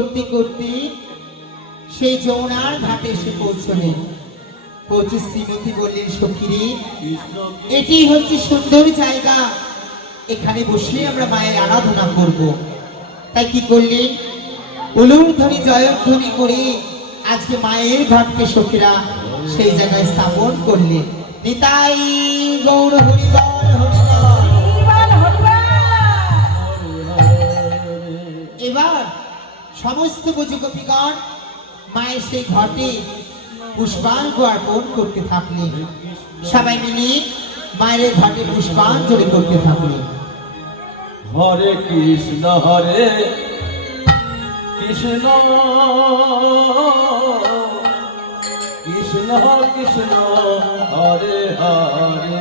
করতে করতে সেই যমুনার ঘাটে এসে পৌঁছলেন। পৌঁছে শ্রীমতী বললেন, সখীরে, এটি হচ্ছে সুন্দর জায়গা, এখানে বসে আমরা মায়ের আরাধনা করব। তাই কি করলেন, উলুধ্বনি জয়ধ্বনি করে আজকে মায়ের ঘাটকে সখীরা সেই জায়গায় স্থাপন করলেন। নিতাই গৌর হরিবল হরিবল। এবার সমস্ত গোপীগণ মায়ের সেই ঘটে পুষ্পার্ঘ অর্পণ করতে থাকলেন। সবাই মিলে মায়ের ঘটে পুষ্পাঞ্জলি করতে থাকলেন। হরে কৃষ্ণ হরে কৃষ্ণ কৃষ্ণ কৃষ্ণ হরে হরে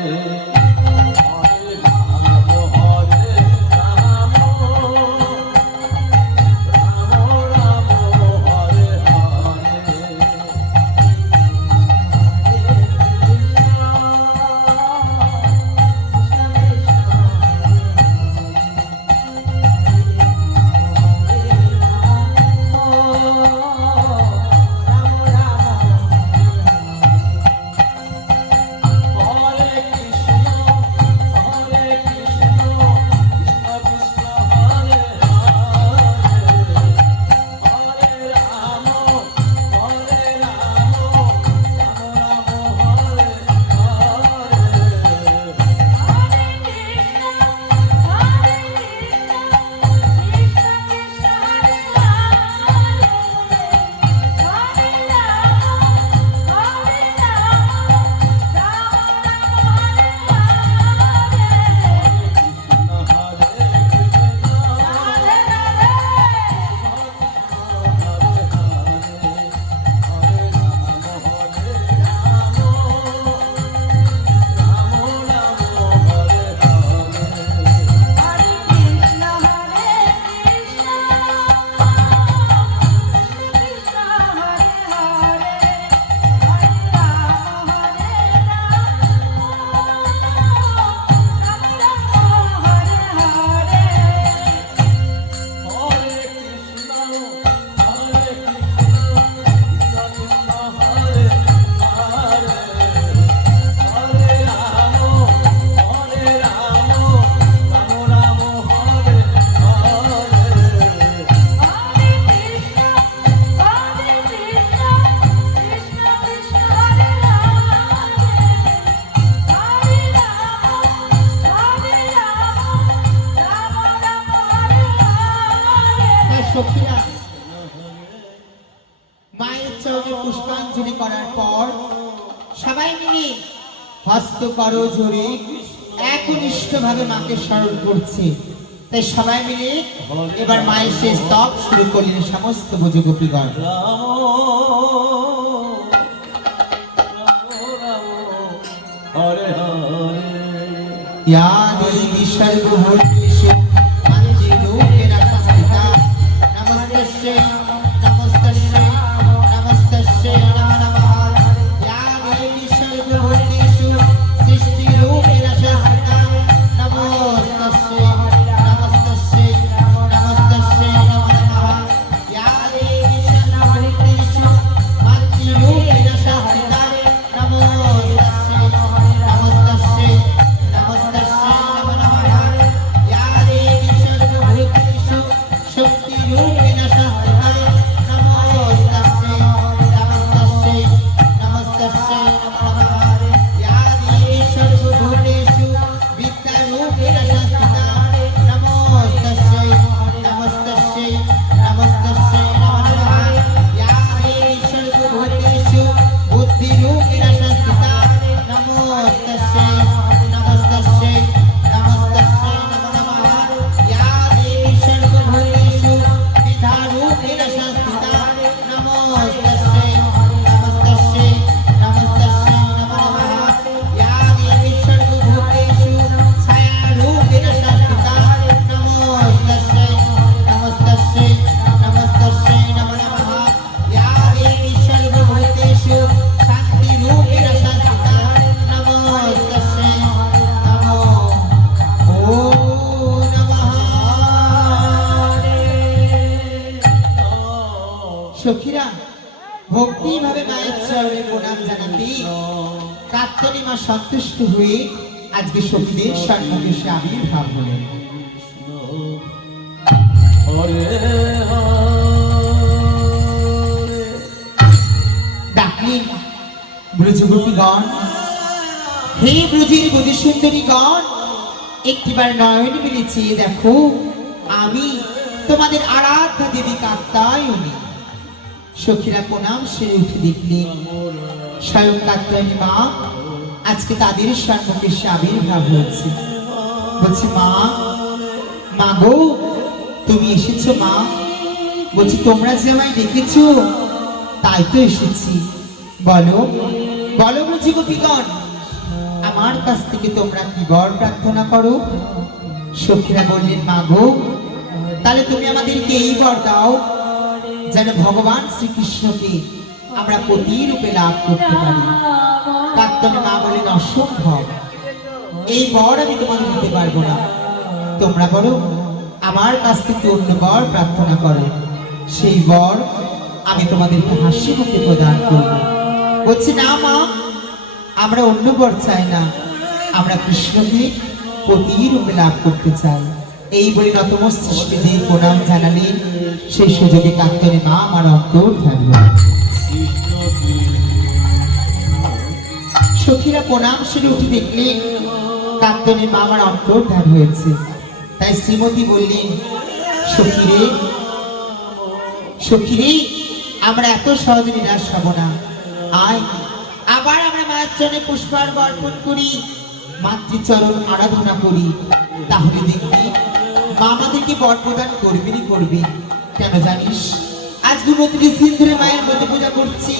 মায়ের চরণে পুষ্পাঞ্জলি করার পর সবাই মিলে হস্ত করো জোরে একনিষ্ঠ ভাবে মাকে স্মরণ করছে। তাই সবাই মিলে এবার মায়ের শেষ স্তব শুরু করলেন সমস্ত গোপীগণ। হরে হরে ইয়া দেবী সর্বভূতেষু মঞ্জুরূপেণ সংস্থিতা নমস্তস্যৈ নমস্তস্যৈ নমস্তস্যৈ নমো নমঃ। ইয়া দেবী সর্বভূতেষু সৃষ্টিরূপেণ সংস্থিতা নমস্তস্যৈ নমস্তস্যৈ নমস্তস্যৈ নমো নমঃ। ইয়া দেবী সর্বভূতেষু মঞ্জুরূপেণ সংস্থিতা নমস্তস্যৈ নমস্তস্যৈ নমস্তস্যৈ নমো নমঃ। ইয়া সত্যি কাত্তনী মা সন্তুষ্ট হয়ে আজকে সখীদের সম্মুখে সে আবির্ভাব হলেন। হরে ডাকলেন ব্রজগোপীগণ, হে ব্রজের গতি সুন্দরীগণ, একটিবার নয়ন মিলে চেয়ে দেখো, আমি তোমাদের আরাধ্যা দেবী কাত্যায়নী। সখীরা প্রণাম সেরে উঠে দেখলেন স্বয়ং কাত্যায়নী মা আজকে তাদের সম্মুখে সে আবির্ভাব হয়েছে। বলছি মা, মা গো তুমি এসেছো মা? বলছি তোমরা যে আমায় ডেকেছো তাই তো এসেছি। বলো বলো ব্রজগোপীগণ, আমার কাছ থেকে তোমরা কি বর প্রার্থনা করো? সখীরা বললেন মা গো, তাহলে তুমি আমাদেরকে এই বর দাও যেন ভগবান শ্রীকৃষ্ণকে আমরা পতি রূপে লাভ করতে পারি। কাত্যায়নী মা বলেন অসম্ভব, এই বর আমি তোমাদের দিতে পারবো না। তোমরা বলো আমার কাছ থেকে অন্য বর প্রার্থনা করো, সেই বর আমি তোমাদেরকে হাসি মুখে প্রদান করবো। বলছি না মা, আমরা অন্য বর চাই না, আমরা কৃষ্ণকে পতি রূপে লাভ করতে চাই। এই বলে নতমস্তকে যে প্রণাম জানালেন, সেই সুযোগে কাত্যায়নী মা আমার অন্তর ধ্যান। সখীরা প্রণাম সেরে উঠে দেখলেন কাত্যায়নী মা আমার অন্তর ধ্যান হয়েছে। তাই শ্রীমতী বললেন, সখীরে সখীরে, আমরা এত সহজে নিরাশ হব না। আয় আবার আমরা মায়ের চরণে পুষ্পার্ঘ অর্পণ করি, মাতৃচরণ আরাধনা করি, তাহলে দেখবি মা আমাদেরকে বর প্রদান করবেনই করবে। কেন জানিস, আজকে 29 দিন ধরে মায়ের ব্রত পূজা করছি,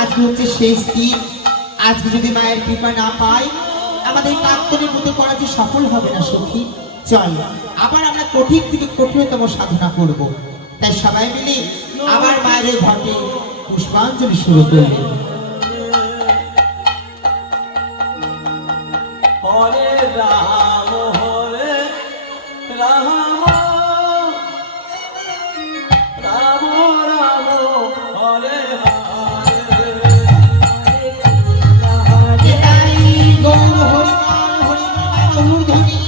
আজকে হচ্ছে শেষ দিন। আজকে যদি মায়ের কৃপা না পাই, আমাদের কাত্যায়নী ব্রত করা যে সফল হবে না সখী। চল আবার আমরা কঠিন থেকে কঠিনতম সাধনা করব। তাই সবাই মিলে আবার মায়ের ঘটে পুষ্পাঞ্জলি শুরু করলেন। হরে রাম রাম রাম রাম হরে নিতাই গৌর হরিনাম হরিনাম মধুরধ্বনি।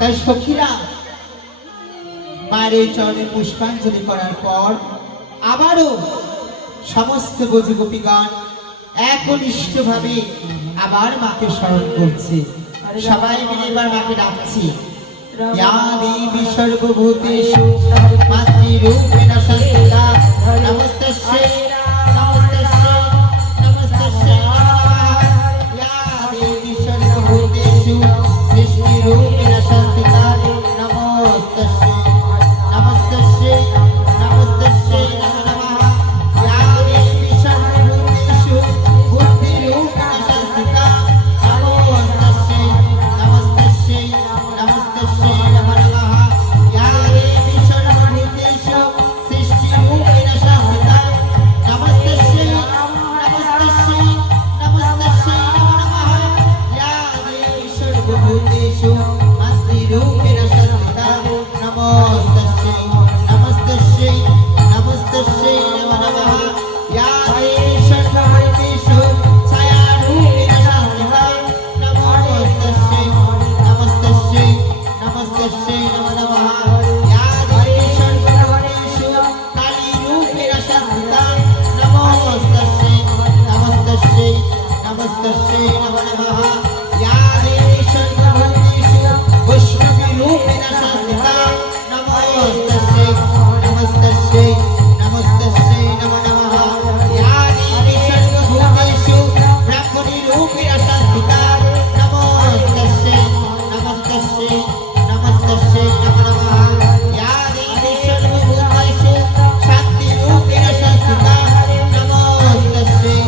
তাই সখীরা মায়ের চরণে পুষ্পাঞ্জলি করার পর আবারও সমস্ত ব্রজগোপীগণ একনিষ্ঠ ভাবে আবার মাকে স্মরণ করছে। সবাই মিলে এবার মাকে ডাকছি, ইয়া দেবী সর্বভূতেষু মাতৃরূপেণ সংস্থিতা নমস্তস্যৈ তস্যৈ নমো নমঃ ইয়া দেবী সর্বভূতেষু বৈষ্ণবী রূপেণ সংস্থিতা নমস্তস্যৈ নমস্তস্যৈ নমস্তস্যৈ নমো নমঃ ইয়া দেবী সর্বভূতেষু ব্রাহ্মণী রূপেণ সংস্থিতা নমস্তস্যৈ নমস্তস্যৈ নমস্তস্যৈ নমো নমঃ ইয়া দেবী সর্বভূতেষু শান্তি রূপেণ সংস্থিতা নমস্তস্যৈ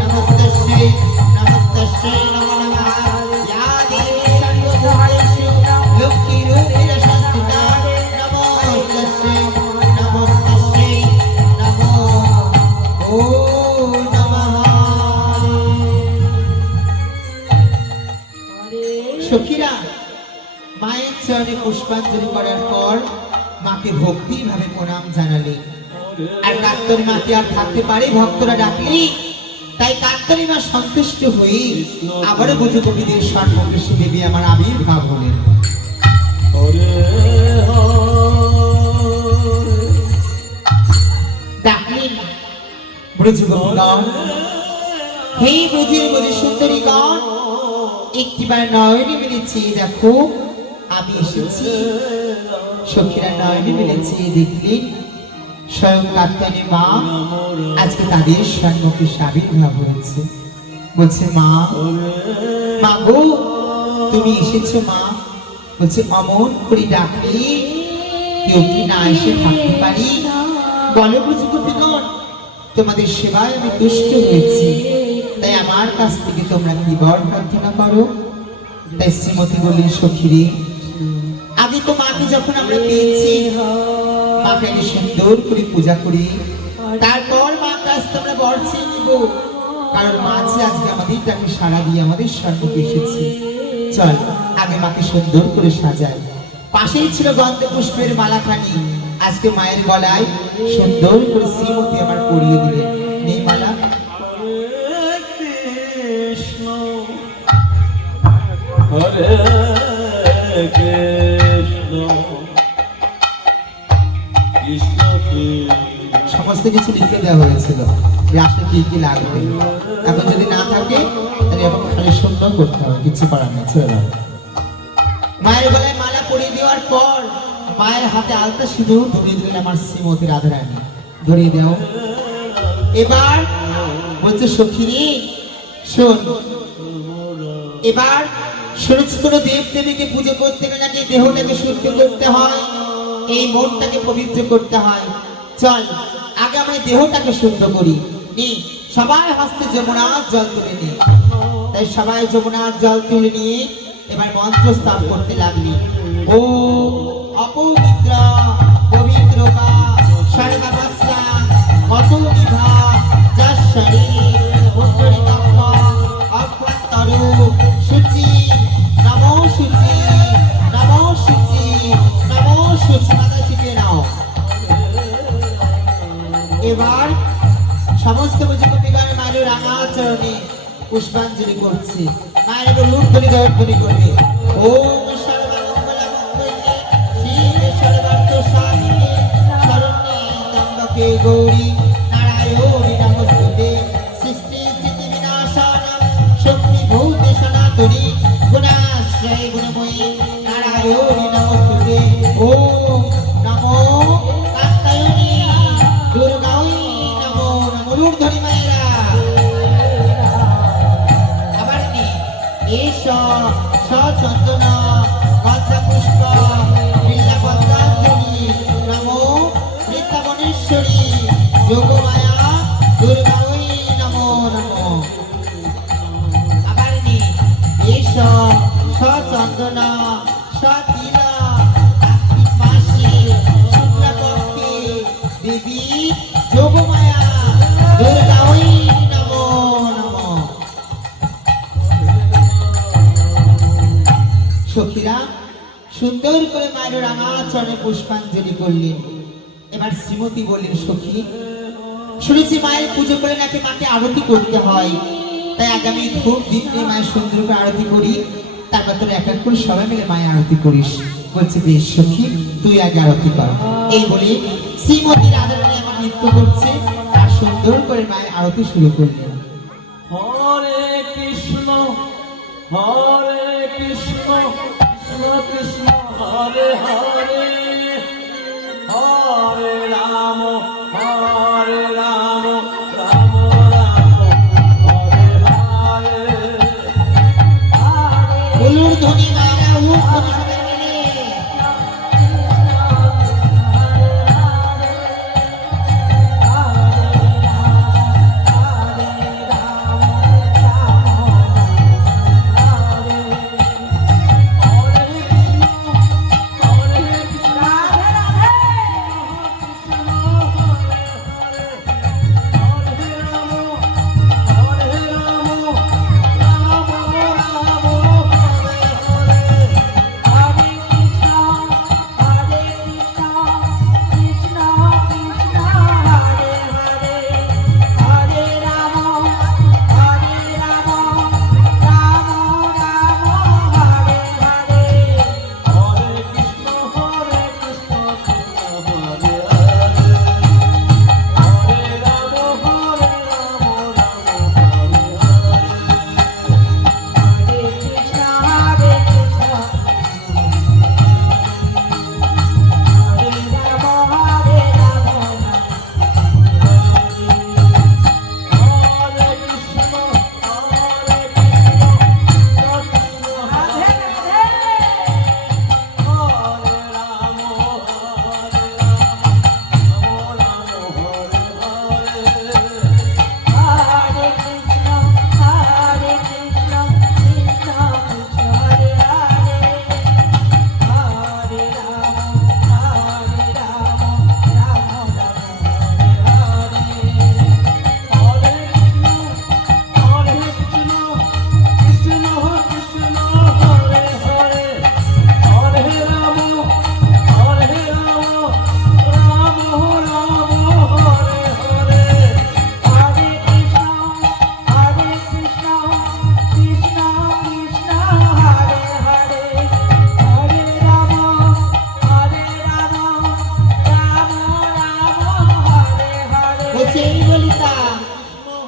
নমস্তস্যৈ নমস্তস্যৈ নমো নমঃ ইয়া দেবী সর্বভূতেষু লক্ষ্মী রূপেণ সংস্থিতা নমস্তস্যৈ নমস্তস্যৈ নমো নমঃ। সখীরা মায়ের চরণে পুষ্পাঞ্জলি করার পর মাকে ভক্তির ভাবে প্রণাম জানালে। আর কাত্তরী মাকে আর থাকতে পারে ভক্তরা ডাকলি, তাই কাত্তরী মা সন্তুষ্ট হয়ে আবারও বুঝু কবিদের সর্বকৃষ্ণ দেবী আমার আবির্ভাব হলেন। হরে ডাকলেন ব্রজ গোপীগণ, হে ব্রজের ব্রজ সুন্দরীগণ, একটিবার নয়নে মিলে চেয়ে দেখো আমি এসেছি। সখীরা নয়নে মিলে চেয়ে দেখলেন স্বয়ং কাত্তায়নী মা আজকে তাদের সম্মুখে আবির্ভাব হয়েছে। বলছে মা, মা গো তুমি এসেছো মা। বলছে অমন করে ডাকলে কেউ কি না এসে থাকতে পারি? বলো ব্রজ গোপীগণ, তোমাদের সেবায় আমি তুষ্ট হয়েছি, তাই আমার কাছ থেকে তোমরা কি বর প্রার্থনা করো। তাই শ্রীমতী বললেন সখীরে, আগে তো মাকে যখন আমরা পেয়েছি মাকে আগে সুন্দর করে পূজা করি, তারপর মা কাছ থেকে আমরা বর চেয়ে নিব। কারণ মা যে আজকে আমাদের ডাকে সাড়া দিয়ে আমাদের সম্মুখে এসেছে। চল আগে মাকে সুন্দর করে সাজাই। পাশেই ছিল গন্ধ পুষ্পের মালাখানি, আজকে মায়ের গলায় সুন্দর করে শ্রীমতী আমার পরিয়ে দিলেন। নেই মালা। কৃষ্ণ হরে কৃষ্ণ কৃষ্ণ কৃষ্ণ সমস্ত কিছু লিখে দেওয়া হয়েছিল যে আসলে কি কি লাগবে। এখন যদি না থাকে তাহলে এখন খালি শূন্য করতে হবে, কিছু করার নেই, ছেড়ে দাও। মায়ের গলায় মালা পরিয়ে দেওয়ার পর মায়ের হাতে আলতা সিঁদুর ধরিয়ে দিলেন আমার শ্রীমতী রাধারানী। ধরিয়ে দাও। এবার বলছে সখীরে শোন, এবার শুনেছি কোনো দেব দেবীকে পুজো করতে গেলে নাকি দেহটাকে শুদ্ধ করতে হয়, এই মনটাকে পবিত্র করতে হয়। চল আগে আমি দেহটাকে শুদ্ধ করি। নি সবাই হস্তে যমুনার জল তুলে নি। তাই সবাই যমুনার জল তুলে নিয়ে এবার মন্ত্র স্থাপ করতে লাগলি। ও অপবিত্র পবিত্র বা সর্বাবস্থা মতো বিভা যশ্বরী উত্তরিতব্য অভ্যন্তরু শুচি নমো শুচি নমো শুচি নমো শুচি। মাথা শিখে নাও। এবার সমস্ত বুঝিকবিগণ মায়ের রাঙা চরণে পুষ্পাঞ্জলি করছে। মায়ের এবার রূপ ধরে জয়ধ্বনি করবে। ওম সর্বমঙ্গলমঙ্গলে শিবে সর্বার্থ সাধিকে শরণ্যে ত্র্যম্বকে গৌরী নারায়ণী নমস্তুতে। সৃষ্টি স্থিতি বিনাশানাং শক্তি ভূতে সনাতনী গুণাশ্রয়ে গুণময়ী নারায়ণী নমস্তুতে। ওম নমো কাত্যায়নী দুর্গায় নমো নমো। রূপধরি মায়েরা আবার নি এস সচন্দন গন্ধ পুষ্প বিল্লাপত্রাঞ্জলি নমো বৃন্দাবনেশ্বরী যোগমায়া দুর্গায় নমো নমো। আবার নি এস সচন্দন সতিল কার্তিক মাসে শুক্লপক্ষে দেবী যোগমায়া দুর্গায় নমো নমো। সখীরা সুন্দর করে মায়ের রাঙা চরণে পুষ্পাঞ্জলি করলেন। এবার শ্রীমতী বললেন সখী, শুনেছি মায়ের পুজো করে নাকি মাকে আরতি করতে হয়, তাই আগামী খুব দিন নিয়ে মায়ের সুন্দর করে আরতি করি, তারপর তোর এক এক করে সবাই মিলে মায়ের আরতি করিস। বলছে বেশ সখী, তুই আগে আরতি কর। এই বলে শ্রীমতী রাধারানী আমার নৃত্য করছে আর সুন্দর করে মায়ের আরতি শুরু করলেন। হরে কৃষ্ণ হরে কৃষ্ণ কৃষ্ণ কৃষ্ণ হরে হরে হরে রাম রাম রাম হরে হরে উলুর ধ্বনি মায়েরা উলুর ধ্বনি সবাই মিলে।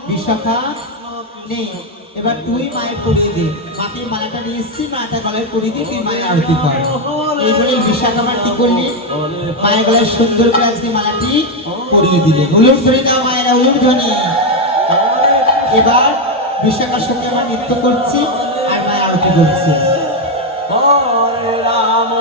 বিশাখা নে এবার তুই মায়ের পরিয়ে দে। মাকে মালাটা নিয়ে এসছি, মাটা গলায় পরিয়ে দিয়ে তুই মায়ের আরতি কর। এই বলে বিশাখা আবার কি করলি, মায়ের গলায় সুন্দর করে আজকে মালাটি পরিয়ে দিলে। উলুর ধ্বনি দাও মায়েরা, উলুর ধ্বনি। এবার বিশাখার সঙ্গে আমার নৃত্য করছি আর মায়ের আরতি করছি। হরে রাম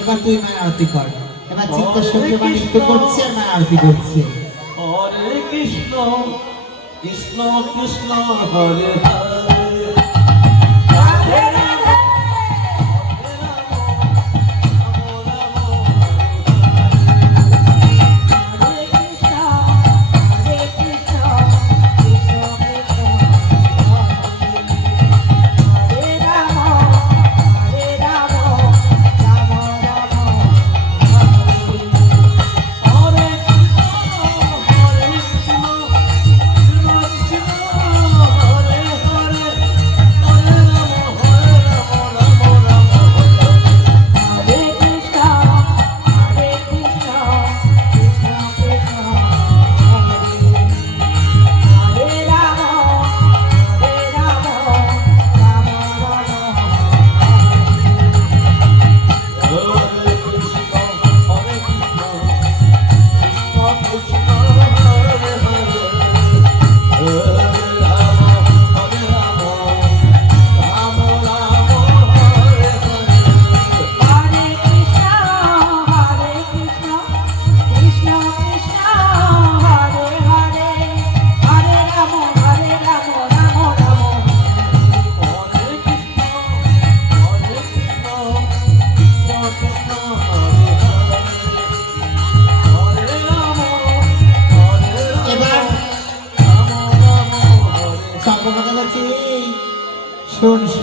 এবার তুই মায়ের আরতি কর। এবার চিত্তার সঙ্গে নৃত্য করছে আর মায়ের আরতি করছে। হরে কৃষ্ণ কৃষ্ণ কৃষ্ণ হরে হরে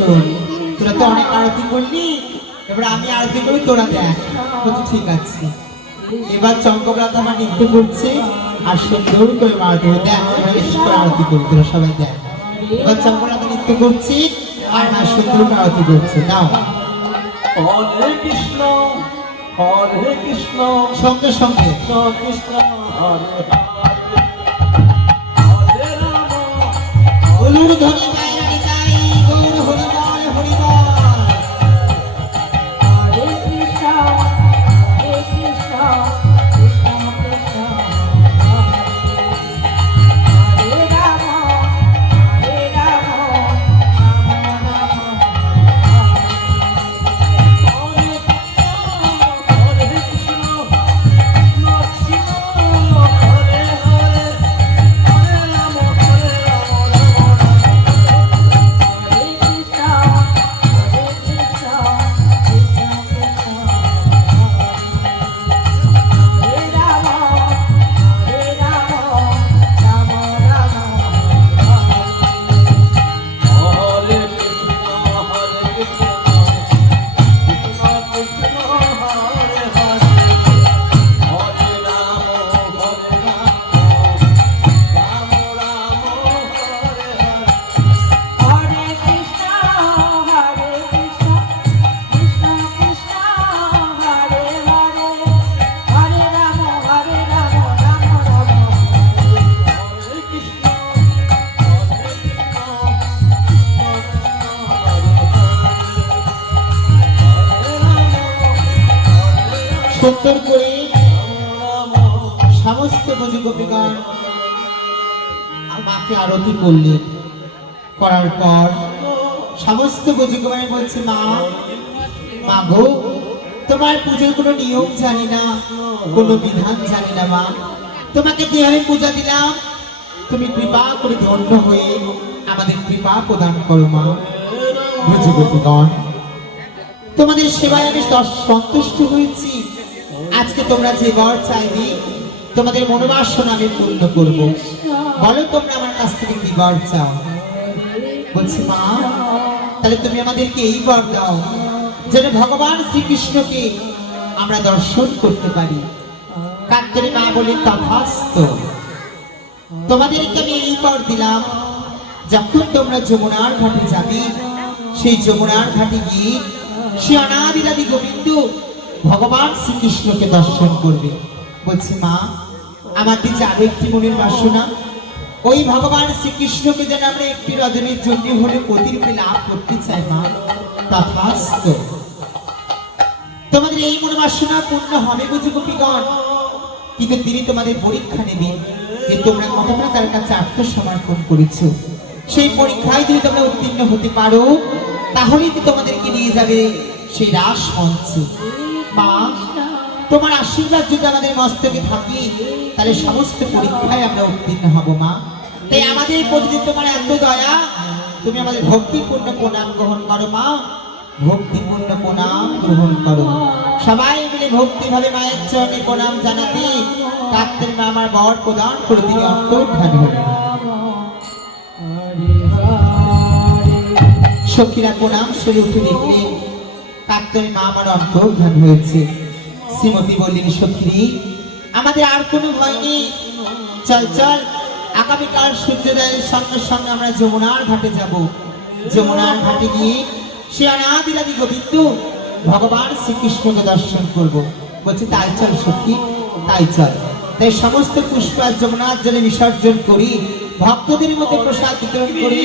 শোন, তোরা তো অনেক আরতি করলি, এবার আমি আরতি করি, তোরা দেখ। বলছি ঠিক আছে। এবার চম্পকলতা আমার নৃত্য করছে আর সুন্দর করে আরতি করে দেখ, এবার বেশি করে আরতি করি, তোরা সবাই দেখ। এবার চম্পকলতা নৃত্য করছি আর মা সুন্দর করে আরতি করছে। নাও হরে কৃষ্ণ হরে কৃষ্ণ সঙ্গে সঙ্গে কৃষ্ণ কৃষ্ণ হরে হরে হরে রাম হলুর ধ্বনি গায়ে নিতাই গৌর হরিবল হরিবল। Hare Krishna, Hare Krishna, Krishna Krishna, Hare Rama, Hare Rama, Rama Rama, হরে কৃষ্ণ কৃষ্ণ কৃষ্ণ হরে হরে হরে রাম হরে Ram Ram Ram Hare Krishna, Hare Krishna, Krishna Krishna, Hare Rama, Hare Rama, Rama Rama, হরে কৃষ্ণ হরে কৃষ্ণ কৃষ্ণ কৃষ্ণ হরে হরে হরে রাম হরে Ram Ram Ram Hare Hare Hare Krishna, Hare Krishna, Krishna Krishna, Hare Hare, Hare Rama, Hare Rama, Rama Rama. হরে কৃষ্ণ হরে কৃষ্ণ সুন্দর করে সমস্ত বুঝি গোপীগণ মাকে আরতি করলেন। করার পর সমস্ত বুঝি গোপীগণ বলছে, মা মা গো, তোমার পুজোর কোনো নিয়ম জানি না, কোনো বিধান জানি না মা, তোমাকে যেভাবে পূজা দিলাম তুমি কৃপা করে ধন্য হয়ে আমাদের কৃপা প্রদান করো মা। বুঝি গোপীগণ, তোমাদের সেবায় আমি সন্তুষ্ট হয়েছি। আজকে তোমরা যে বর চাইবে তোমাদের মনোবাসনা আমি পূর্ণ করব। বলো তোমরা আমার কাছ থেকে কি বর চাও? বলছি মা, তাহলে তুমি আমাদেরকে এই বর দাও যেন ভগবান শ্রীকৃষ্ণকে আমরা দর্শন করতে পারি। কান্তরী মা বলে তথাস্তু। তোমাদেরকে আমি এই বর দিলাম, যখন তোমরা যমুনার ঘাটে যাবে, সেই যমুনার ঘাটে গিয়ে সে অনাদিরাদি গোবিন্দ ভগবান শ্রীকৃষ্ণকে দর্শন করবে। বলছি মা, আমাদের যে আরো একটি মনের বাসনা, ওই ভগবান শ্রীকৃষ্ণকে যেন আমরা একটি রজনীর জন্য হলে প্রতিরূপে লাভ করতে চাই মা। তথাস্তু। তোমাদের এই মনের বাসনা পূর্ণ হবে বুঝি গোপীগণ, কিন্তু তিনি তোমাদের পরীক্ষা নেবেন যে তোমরা কতটা তার কাছে আত্মসমর্পণ করেছো। সেই পরীক্ষায় যদি তোমরা উত্তীর্ণ হতে পারো, তাহলেই তো তোমাদেরকে নিয়ে যাবে সেই রাস মঞ্চে। মা, তোমার আশীর্বাদ যদি আমাদের মস্তকে থাকে, তাহলে সমস্ত পরীক্ষায় আমরা উত্তীর্ণ হব মা। তাই আমাদের প্রতি তোমার এত দয়া, তুমি আমাদের ভক্তিপূর্ণ প্রণাম গ্রহণ করো মা, ভক্তিপূর্ণ প্রণাম গ্রহণ করো। সবাই মিলে ভক্তিভাবে মায়ের চরণে প্রণাম জানাতে কাত্তের মা আমার বর প্রদান করে তিনি অন্তর্ধান হলেন। সখীরা প্রণাম সেরে উঠে দেখলেন কাত্তের মা আমার অন্তর্ধান হয়েছে। শ্রীমতী বললেন, সখী আমাদের আর কোনো ভয় নেই, চল চল আগামীকাল সূর্যোদয়ের সঙ্গে সঙ্গে আমরা যমুনার ঘাটে যাব। যমুনার ঘাটে গিয়ে সে অনাদিরাদি গোবিন্দ ভগবান শ্রীকৃষ্ণকে দর্শন করব। বলছে তাই চল সখী, তাই চল। তাই সমস্ত পুষ্প যমুনার জলে বিসর্জন করি, ভক্তদের মধ্যে প্রসাদ বিতরণ করি,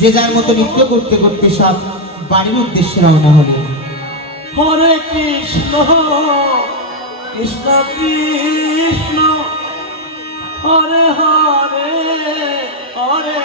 যে যার মতো নৃত্য করতে করতে সব বাড়ির উদ্দেশ্যে রওনা হলো। হরে কৃষ্ণ কৃষ্ণ কৃষ্ণ হরে হরে হরে